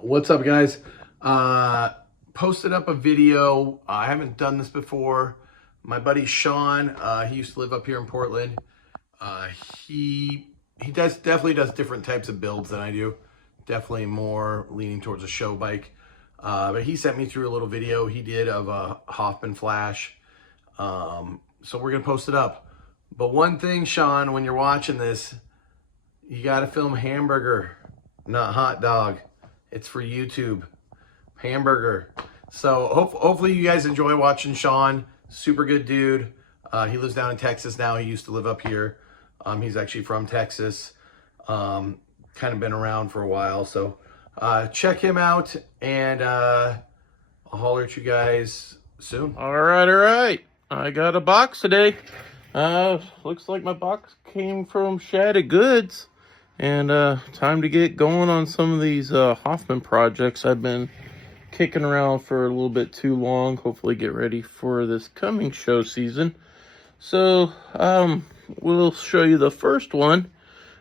What's up, guys? Posted up a video. I haven't done this before. My buddy Sean, he used to live up here in Portland. Uh, he definitely does different types of builds than I do. Definitely more leaning towards a show bike. But he sent me through a little video he did of a Hoffman Flash. So we're gonna post it up. But one thing, Sean, when you're watching this, you gotta film Hamburger, not Hotdog. It's for YouTube. Hamburger. So hopefully you guys enjoy watching Sean. Super good dude. He lives down in Texas now. He used to live up here. He's actually from Texas. Kind of been around for a while. So check him out, and I'll holler at you guys soon. All right. I got a box today. Looks like my box came from Shattered Goods. And time to get going on some of these Hoffman projects I've been kicking around for a little bit too long. Hopefully get ready for this coming show season. So we'll show you the first one.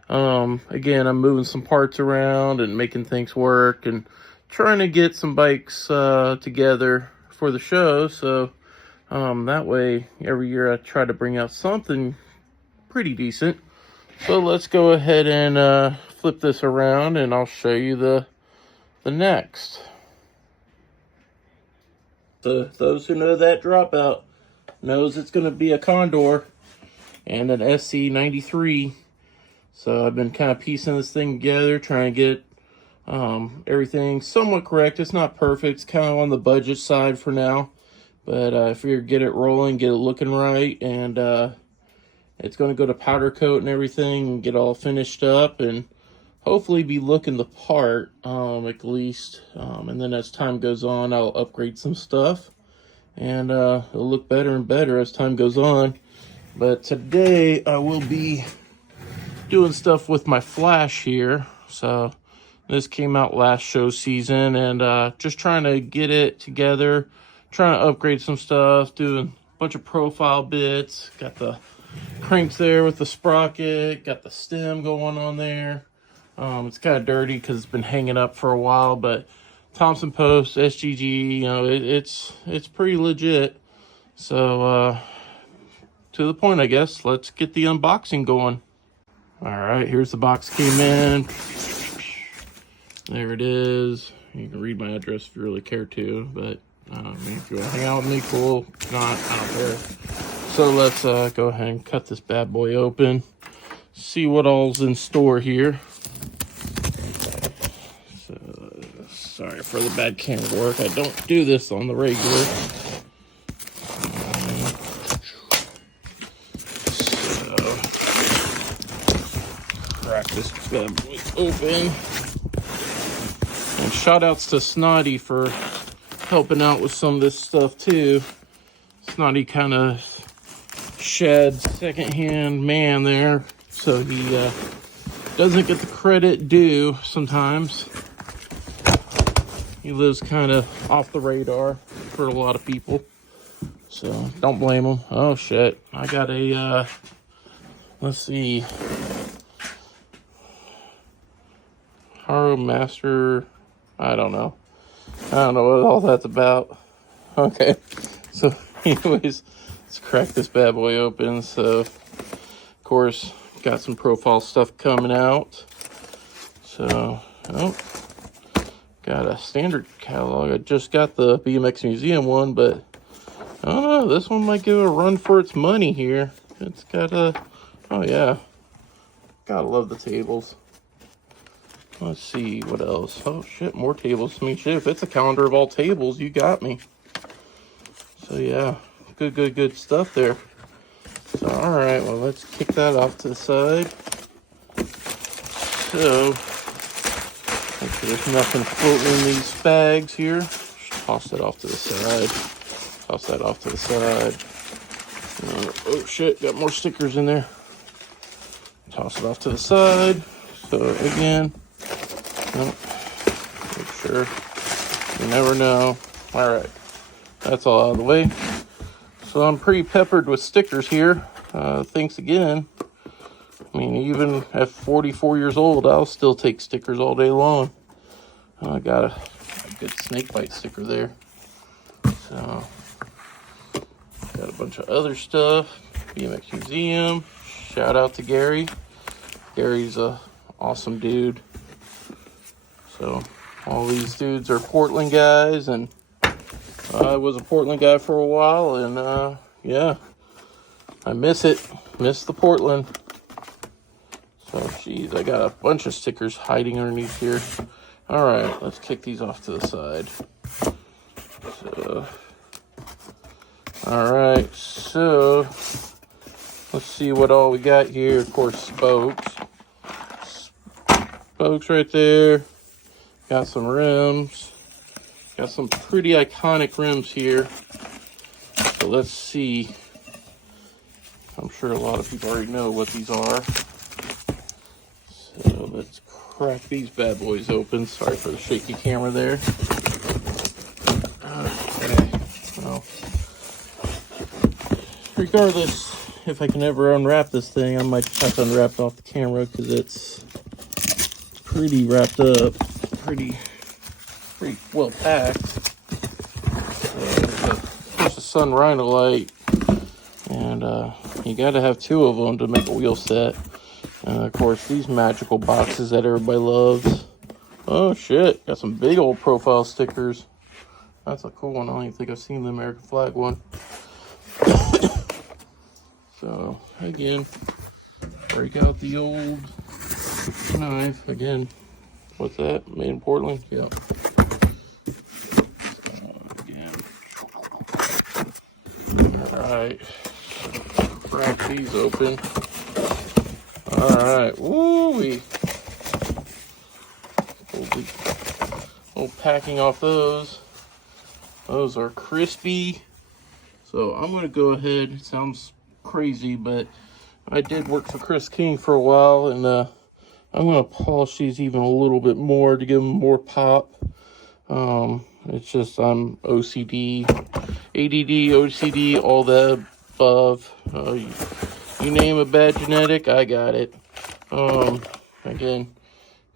Again, I'm moving some parts around and making things work and trying to get some bikes together for the show. So that way every year I try to bring out something pretty decent. So let's go ahead and flip this around, and I'll show you the next. So those who know that dropout knows it's going to be a Condor and an SC93. So I've been kind of piecing this thing together, trying to get everything somewhat correct. It's not perfect. It's kind of on the budget side for now. But I figured get it rolling, get it looking right, and it's going to go to powder coat and everything and get all finished up and hopefully be looking the part, at least. And then as time goes on, I'll upgrade some stuff. And it'll look better and better as time goes on. But today I will be doing stuff with my Flash here. So this came out last show season, and just trying to get it together. Trying to upgrade some stuff, doing a bunch of profile bits. Got the cranks there with the sprocket, got the stem going on there. It's kind of dirty because it's been hanging up for a while, but Thompson post, SGG, it's pretty legit. So to the point, I guess. Let's get the unboxing going. All right, here's the box came in. There it is. You can read my address if you really care to, but if you want to hang out with me, cool. If not, I don't care. So let's go ahead and cut this bad boy open. See what all's in store here. So, sorry for the bad camera work. I don't do this on the regular. So, crack this bad boy open. And shout outs to Snotty for helping out with some of this stuff too. Snotty kind of Shad's second-hand man there, so he doesn't get the credit due sometimes. He lives kind of off the radar for a lot of people, so don't blame him. Oh shit, I got a let's see, Haro Master, I don't know what all that's about. Okay, so anyways, let's crack this bad boy open. So, of course, got some profile stuff coming out. So, got a standard catalog. I just got the BMX Museum one, but I don't know. This one might give a run for its money here. It's got a, oh yeah, gotta love the tables. Let's see what else. Oh shit, more tables. I mean, shit, if it's a calendar of all tables, you got me. So yeah, good stuff there. So all right, well, let's kick that off to the side. So make sure there's nothing floating in these bags here. Just toss that off to the side. Toss that off to the side. Oh shit, got more stickers in there. Toss it off to the side. So again, make sure, you never know. All right, that's all out of the way. So I'm pretty peppered with stickers here. Thanks again. I mean, even at 44 years old, I'll still take stickers all day long. I got a good Snakebite sticker there. So, got a bunch of other stuff. BMX Museum. Shout out to Gary. Gary's a awesome dude. So, all these dudes are Portland guys, and I was a Portland guy for a while, and yeah, I miss it. Miss the Portland. So, geez, I got a bunch of stickers hiding underneath here. All right, let's kick these off to the side. So, all right, so let's see what all we got here. Of course, spokes. Spokes right there. Got some rims. Got some pretty iconic rims here. So let's see. I'm sure a lot of people already know what these are. So let's crack these bad boys open. Sorry for the shaky camera there. Okay. Well, regardless, if I can ever unwrap this thing, I might just have to unwrap it off the camera because it's pretty wrapped up, pretty well packed. So there's a Sun Rhino-Lite, and you got to have two of them to make a wheel set. And of course, these magical boxes that everybody loves. Oh shit, got some big old profile stickers. That's a cool one. I don't even think I've seen the American flag one. So again, break out the old knife again. What's that? Made in Portland? Yep. Again. Alright. Crack these open. Alright. Woo-wee. We'll packing off those. Those are crispy. So I'm going to go ahead. It sounds crazy, but I did work for Chris King for a while, and I'm going to polish these even a little bit more to give them more pop. It's just I'm OCD, ADD, OCD, all that above. You name a bad genetic, I got it. Again,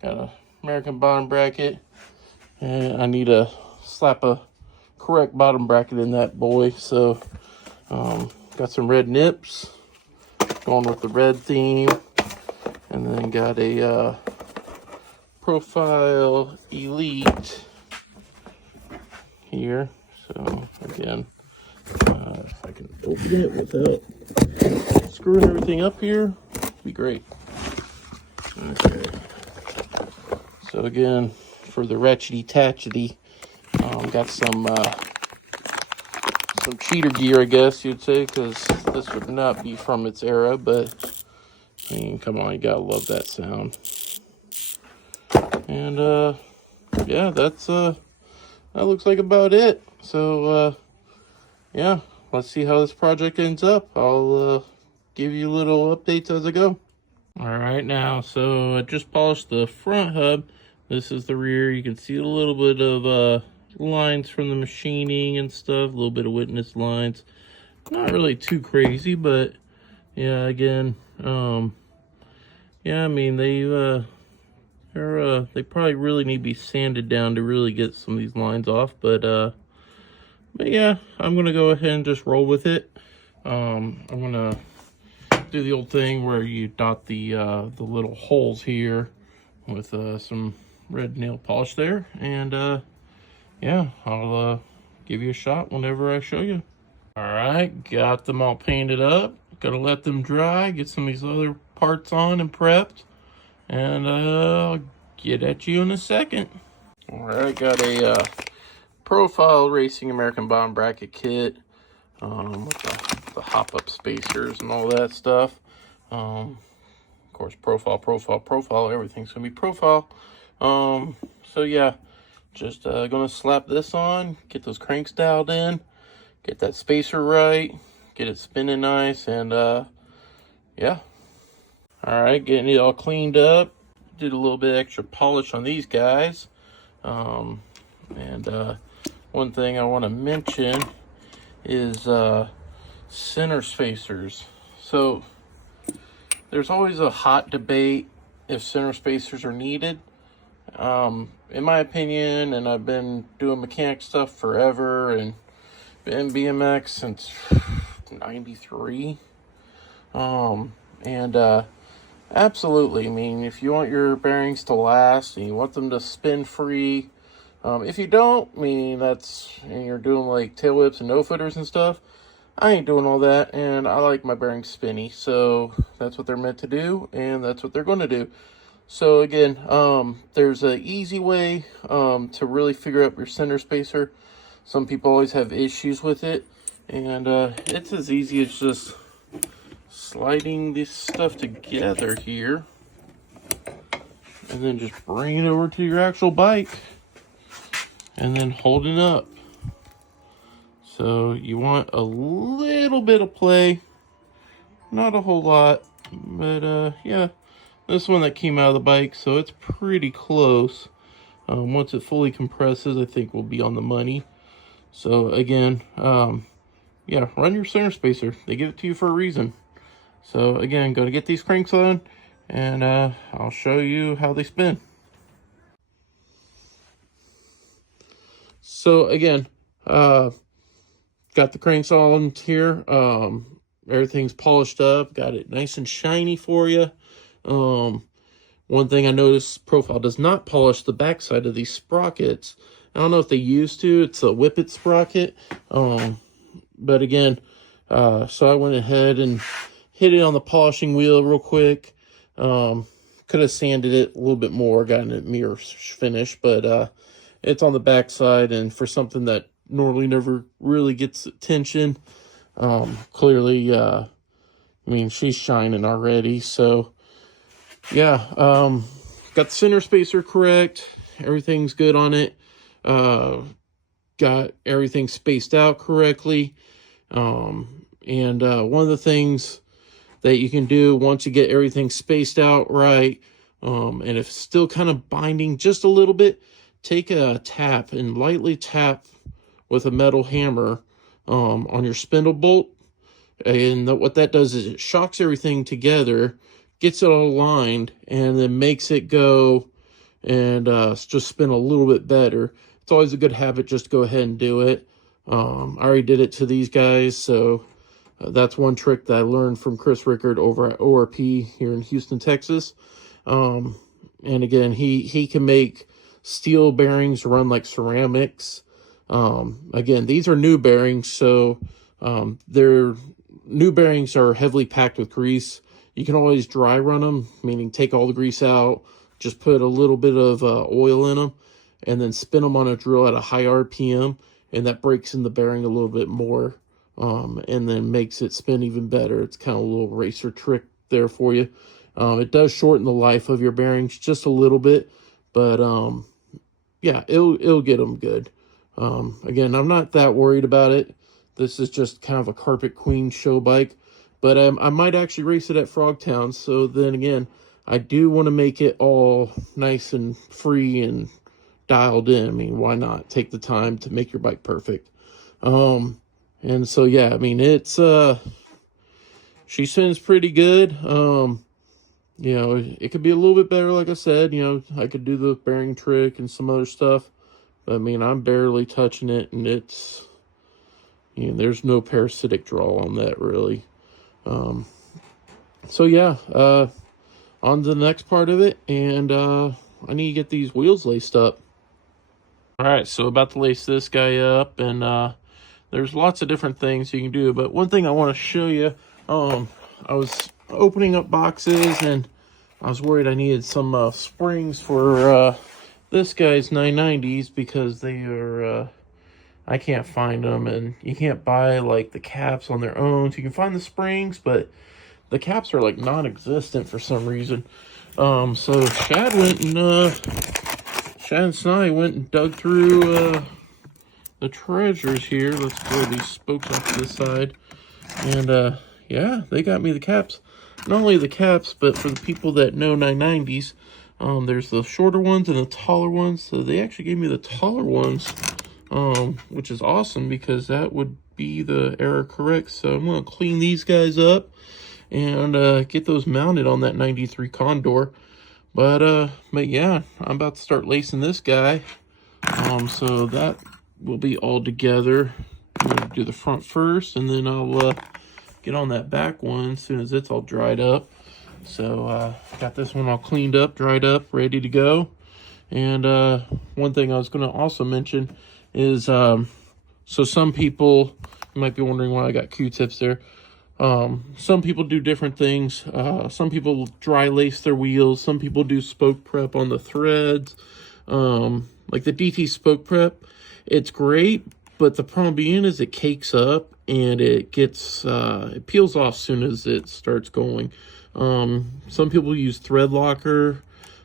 got a American bottom bracket, and I need to slap a correct bottom bracket in that boy. So got some red nips going with the red theme, and then got a Profile Elite here. So again, if I can open it without screwing everything up here, be great. Okay. So again, for the ratchety tatchety, got some cheater gear, I guess you'd say, because this would not be from its era, but I mean, come on, you gotta love that sound. And yeah, that looks like about it. So yeah, let's see how this project ends up. I'll give you little updates as I go. All right, now, so I just polished the front hub. This is the rear. You can see a little bit of lines from the machining and stuff, a little bit of witness lines. Not really too crazy, but yeah, again, yeah, I mean, they probably really need to be sanded down to really get some of these lines off, but yeah, I'm gonna go ahead and just roll with it. I'm gonna do the old thing where you dot the little holes here with some red nail polish there, and yeah, I'll give you a shot whenever I show you. All right, got them all painted up. Gotta let them dry, get some of these other parts on and prepped, and I'll get at you in a second. All right, got a Profile Racing American bottom bracket kit with the hop-up spacers and all that stuff. Of course, profile, everything's gonna be profile. So yeah, just gonna slap this on, get those cranks dialed in, get that spacer right, get it spinning nice, and yeah. All right, getting it all cleaned up. Did a little bit extra polish on these guys. And one thing I want to mention is center spacers. So there's always a hot debate if center spacers are needed. in my opinion, and I've been doing mechanic stuff forever and been BMX since 93. Absolutely, I mean, if you want your bearings to last and you want them to spin free, if you don't, I mean, and you're doing like tail whips and no footers and stuff, I ain't doing all that, and I like my bearings spinny, so that's what they're meant to do, and that's what they're going to do. So again, there's an easy way to really figure out your center spacer. Some people always have issues with it, and it's as easy as just sliding this stuff together here, and then just bringing it over to your actual bike, and then holding up. So you want a little bit of play, not a whole lot, but yeah, this one that came out of the bike, so it's pretty close. Once it fully compresses, I think we'll be on the money. So again, yeah, run your center spacer. They give it to you for a reason. So again, going to get these cranks on, and I'll show you how they spin. So again, got the cranks on here. Everything's polished up. Got it nice and shiny for you. One thing I noticed, Profile does not polish the backside of these sprockets. I don't know if they used to. It's a Whippet sprocket. But again, so I went ahead and hit it on the polishing wheel real quick. Could have sanded it a little bit more, gotten it mirror finish, but it's on the backside, and for something that normally never really gets attention, clearly, I mean, she's shining already. So yeah, got the center spacer correct. Everything's good on it. Got everything spaced out correctly. And one of the things that you can do once you get everything spaced out right, and if it's still kind of binding just a little bit, take a tap and lightly tap with a metal hammer on your spindle bolt. And what that does is it shocks everything together, gets it all aligned, and then makes it go and just spin a little bit better. It's always a good habit just to go ahead and do it. I already did it to these guys, so that's one trick that I learned from Chris Rickard over at ORP here in Houston, Texas. And again, he can make steel bearings run like ceramics. Again, these are new bearings, so their new bearings are heavily packed with grease. You can always dry run them, meaning take all the grease out, just put a little bit of oil in them, and then spin them on a drill at a high RPM, and that breaks in the bearing a little bit more, and then makes it spin even better. It's kind of a little racer trick there for you. It does shorten the life of your bearings just a little bit, but yeah, it'll get them good. Again, I'm not that worried about it. This is just kind of a Carpet Queen show bike, but I might actually race it at Frogtown. So then again, I do want to make it all nice and free and dialed in. I mean, why not take the time to make your bike perfect? And so yeah, I mean, it's she spins pretty good. You know, it could be a little bit better, like I said. You know, I could do the bearing trick and some other stuff, but I mean, I'm barely touching it, and it's, you know, there's no parasitic draw on that really. So yeah, on to the next part of it, and I need to get these wheels laced up. All right, so about to lace this guy up, and there's lots of different things you can do, but one thing I want to show you, I was opening up boxes, and I was worried I needed some springs for this guy's 990s, because they are, I can't find them, and you can't buy like the caps on their own. So you can find the springs, but the caps are like non-existent for some reason. So Chad and Snai went and dug through the treasures here. Let's pull these spokes off to the side. And yeah, they got me the caps. Not only the caps, but for the people that know 990s, there's the shorter ones and the taller ones. So they actually gave me the taller ones, which is awesome, because that would be the error correct. So I'm going to clean these guys up and get those mounted on that 93 Condor. But yeah, I'm about to start lacing this guy. So that will be all together. I'm gonna do the front first, and then I'll get on that back one as soon as it's all dried up. So got this one all cleaned up, dried up, ready to go. And one thing I was going to also mention is, so some people, you might be wondering why I got Q-tips there. Some people do different things. Some people dry lace their wheels. Some people do spoke prep on the threads. Like the DT spoke prep, it's great, but the problem being is it cakes up and it gets, it peels off as soon as it starts going. Some people use thread locker,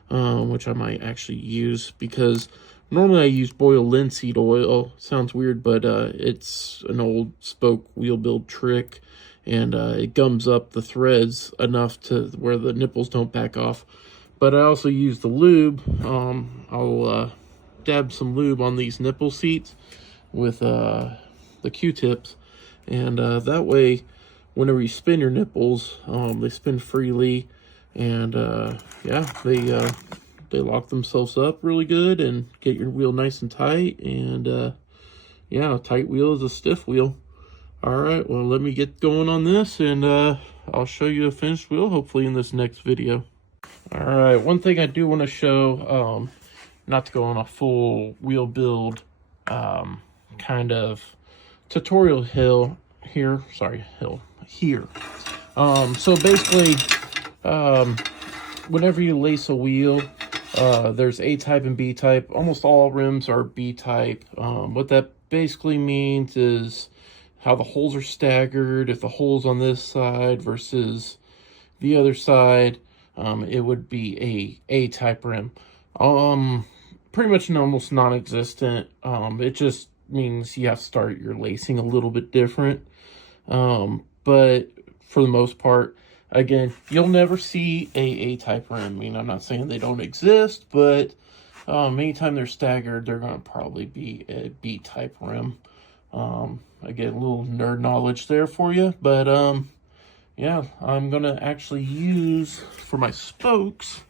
which I might actually use, because normally I use boil linseed oil. Sounds weird, but it's an old spoke wheel build trick, and it gums up the threads enough to where the nipples don't back off. But I also use the lube. I'll dab some lube on these nipple seats with the Q-tips, and that way whenever you spin your nipples, they spin freely, and yeah, they lock themselves up really good and get your wheel nice and tight. And yeah, a tight wheel is a stiff wheel. All right, well, let me get going on this, and I'll show you a finished wheel hopefully in this next video. All right, one thing I do want to show, not to go on a full wheel build kind of tutorial here. So basically, whenever you lace a wheel, there's A type and B type. Almost all rims are B type. What that basically means is how the holes are staggered. If the hole's on this side versus the other side, it would be a type rim. Pretty much almost non-existent. It just means you have to start your lacing a little bit different. But for the most part, again, you'll never see a type rim. I mean, I'm not saying they don't exist, but anytime they're staggered, they're going to probably be a B type rim. Again, a little nerd knowledge there for you. But yeah, I'm going to actually use, for my spokes,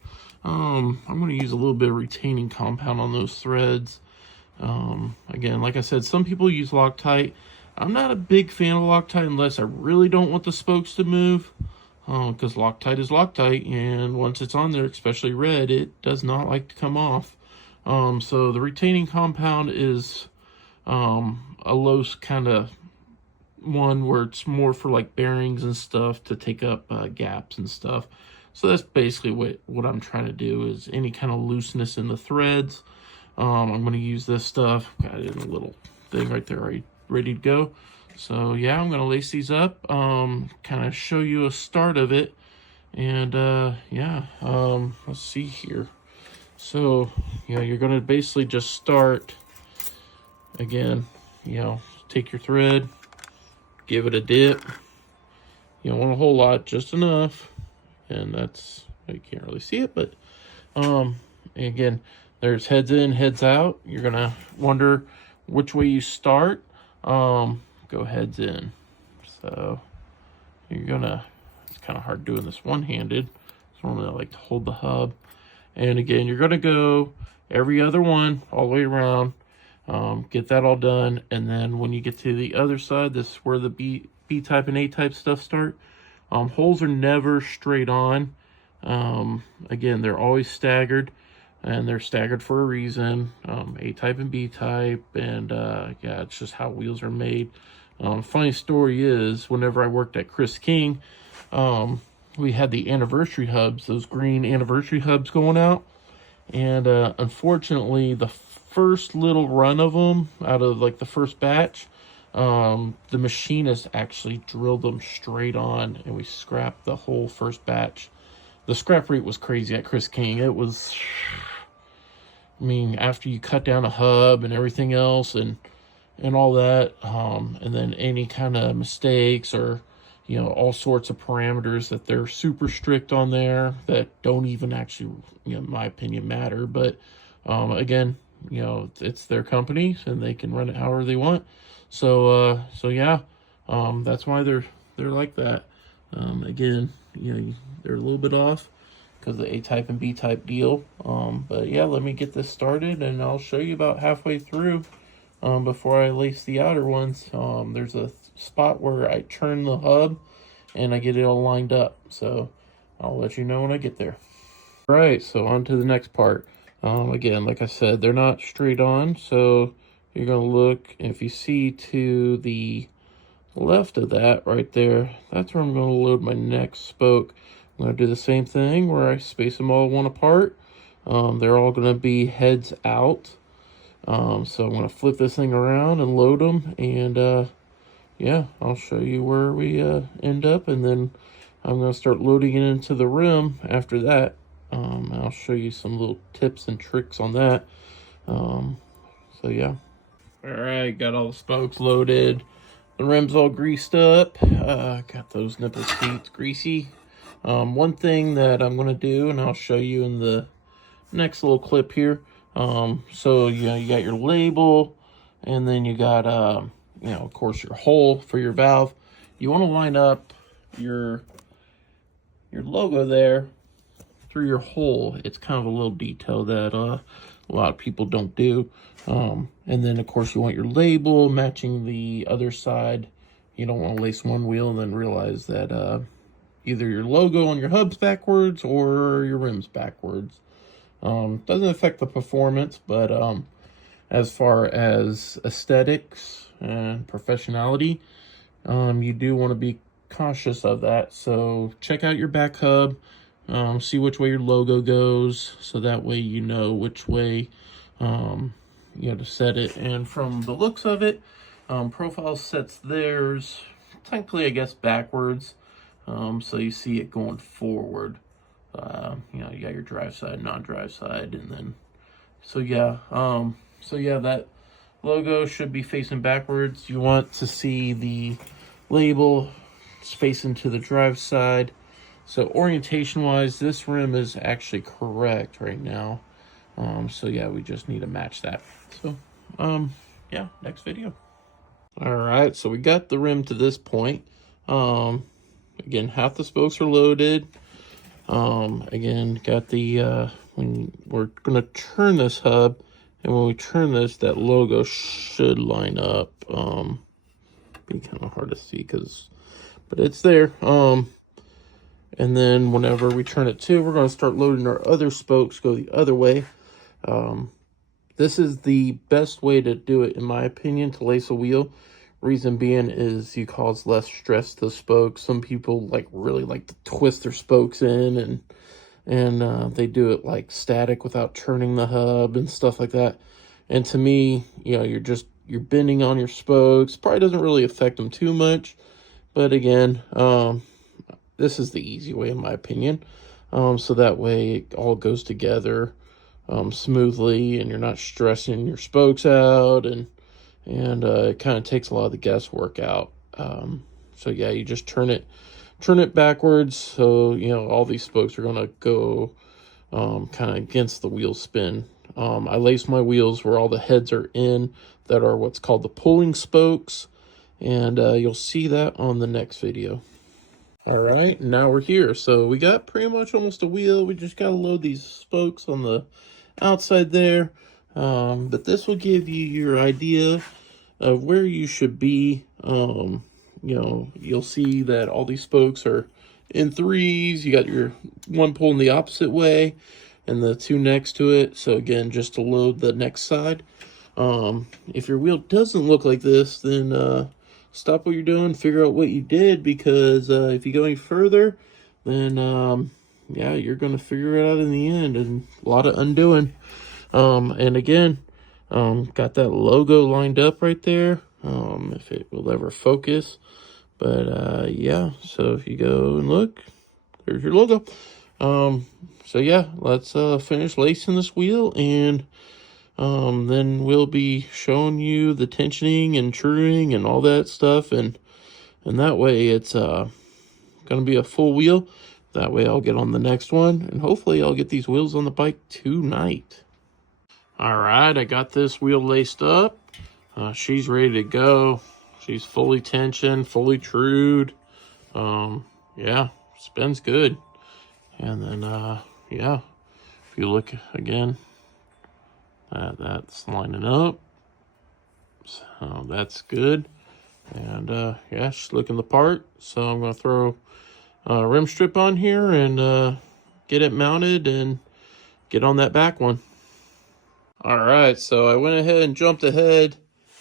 I'm going to use a little bit of retaining compound on those threads. Again, like I said, some people use Loctite. I'm not a big fan of Loctite unless I really don't want the spokes to move, because Loctite is Loctite, and once it's on there, especially red, it does not like to come off. So the retaining compound is a low kind of one where it's more for like bearings and stuff to take up gaps and stuff. So that's basically what I'm trying to do, is any kind of looseness in the threads. I'm going to use this stuff. Got it in a little thing right there, ready to go. So yeah, I'm going to lace these up, kind of show you a start of it. And yeah, let's see here. So, you know, you're going to basically just start, again, you know, take your thread, give it a dip. You don't want a whole lot, just enough. And that's, you can't really see it, but again, there's heads in, heads out. You're going to wonder which way you start. Go heads in. So you're going to, it's kind of hard doing this one-handed. So normally I like to hold the hub. And again, you're going to go every other one all the way around. Get that all done. And then when you get to the other side, this is where the B-type and A-type stuff start. Holes are never straight on. Again, they're always staggered, and they're staggered for a reason. A-type and B-type, and yeah, it's just how wheels are made. Funny story is, whenever I worked at Chris King, we had the anniversary hubs, those green anniversary hubs going out, and unfortunately, the first little run of them, out of like the first batch, the machinist actually drilled them straight on, and we scrapped the whole first batch. The scrap rate was crazy at Chris King. It was, I mean, after you cut down a hub and everything else and all that, and then any kind of mistakes or, you know, all sorts of parameters that they're super strict on there that don't even actually, you know, in my opinion, matter. But again, you know, it's their company and they can run it however they want. So yeah, that's why they're like that. Again, you know, they're a little bit off because the A-type and B-type deal. But yeah, let me get this started, and I'll show you about halfway through before I lace the outer ones. There's a spot where I turn the hub and I get it all lined up, so I'll let you know when I get there. All right, so on to the next part. Again, like I said, they're not straight on, so you're going to look, if you see to the left of that right there, that's where I'm going to load my next spoke. I'm going to do the same thing where I space them all one apart. They're all going to be heads out. So I'm going to flip this thing around and load them, and yeah, I'll show you where we end up, and then I'm going to start loading it into the rim after that. I'll show you some little tips and tricks on that. So yeah. Alright, got all the spokes loaded. The rim's all greased up. Got those nipple seats greasy. One thing that I'm going to do, and I'll show you in the next little clip here. So you know, you got your label, and then you got, you know, of course, your hole for your valve. You want to line up your logo there through your hole. It's kind of a little detail that a lot of people don't do. And then of course you want your label matching the other side. You don't want to lace one wheel and then realize that either your logo on your hub's backwards or your rim's backwards. Doesn't affect the performance, but as far as aesthetics and professionality, you do want to be cautious of that. So check out your back hub. See which way your logo goes, so that way you know which way you have to set it. And from the looks of it, Profile sets theirs technically, I guess, backwards, so you see it going forward. You know, you got your drive side, non-drive side, and then so yeah, that logo should be facing backwards. You want to see the label facing to the drive side. So orientation wise, this rim is actually correct right now. So yeah, we just need to match that. So yeah, next video. All right, so we got the rim to this point. Again, half the spokes are loaded. Again, got the when we're gonna turn this hub, and when we turn this, that logo should line up. Be kind of hard to see but it's there. And then whenever we turn it too, we're going to start loading our other spokes, go the other way. This is the best way to do it, in my opinion, to lace a wheel. Reason being is you cause less stress to the spokes. Some people really like to twist their spokes in, and they do it like static without turning the hub and stuff like that. And to me, you know, you're bending on your spokes. Probably doesn't really affect them too much, but again, this is the easy way, in my opinion. So that way it all goes together smoothly, and you're not stressing your spokes out, and it kind of takes a lot of the guesswork out. So yeah, you just turn it backwards. So, you know, all these spokes are going to go kind of against the wheel spin. I lace my wheels where all the heads are in, that are what's called the pulling spokes. And you'll see that on the next video. All right, now we're here. So we got pretty much almost a wheel. We just got to load these spokes on the outside there. But this will give you your idea of where you should be. You know, you'll see that all these spokes are in threes. You got your one pulling the opposite way and the two next to it. So again, just to load the next side. If your wheel doesn't look like this, then stop what you're doing, figure out what you did, because if you go any further, then yeah, you're going to figure it out in the end, and a lot of undoing. And again, got that logo lined up right there, if it will ever focus. But yeah, so if you go and look, there's your logo. So yeah, let's finish lacing this wheel, and then we'll be showing you the tensioning and truing and all that stuff, and that way it's gonna be a full wheel. That way I'll get on the next one, and hopefully I'll get these wheels on the bike tonight. All right, I got this wheel laced up. She's ready to go. She's fully tensioned, fully trued. Yeah, spins good. And then yeah, if you look again, that's lining up. So that's good. And yeah, she's looking the part. So I'm going to throw a rim strip on here and get it mounted and get on that back one. All right, so I went ahead and jumped ahead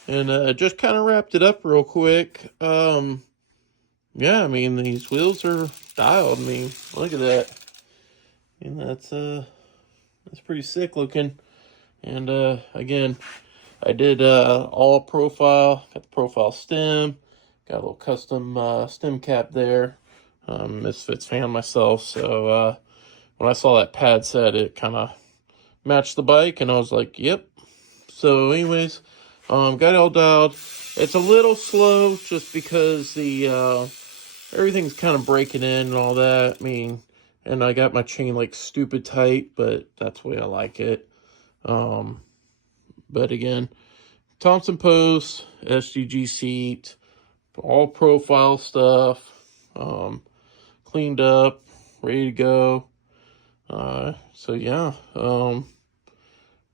and just kind of wrapped it up real quick. Yeah, I mean, these wheels are dialed. I mean, look at that. And that's pretty sick looking. And again, I did all profile, got the profile stem, got a little custom stem cap there. Misfits fan myself, so when I saw that pad set, it kind of matched the bike, and I was like, yep. So anyways, got it all dialed. It's a little slow just because the everything's kind of breaking in and all that. I mean, and I got my chain like stupid tight, but that's the way I like it. But again, Thompson post, SGG seat, all profile stuff, cleaned up, ready to go. So yeah, I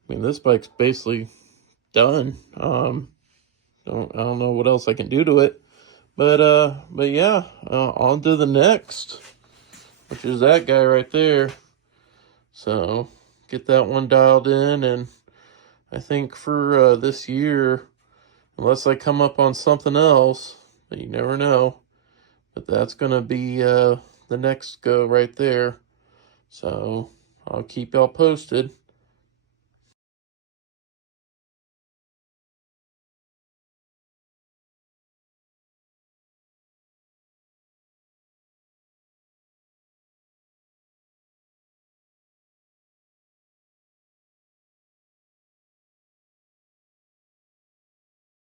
mean, this bike's basically done. I don't know what else I can do to it, but yeah, on to the next, which is that guy right there. So get that one dialed in, and I think for this year, unless I come up on something else, you never know, but that's gonna be the next go right there. So I'll keep y'all posted.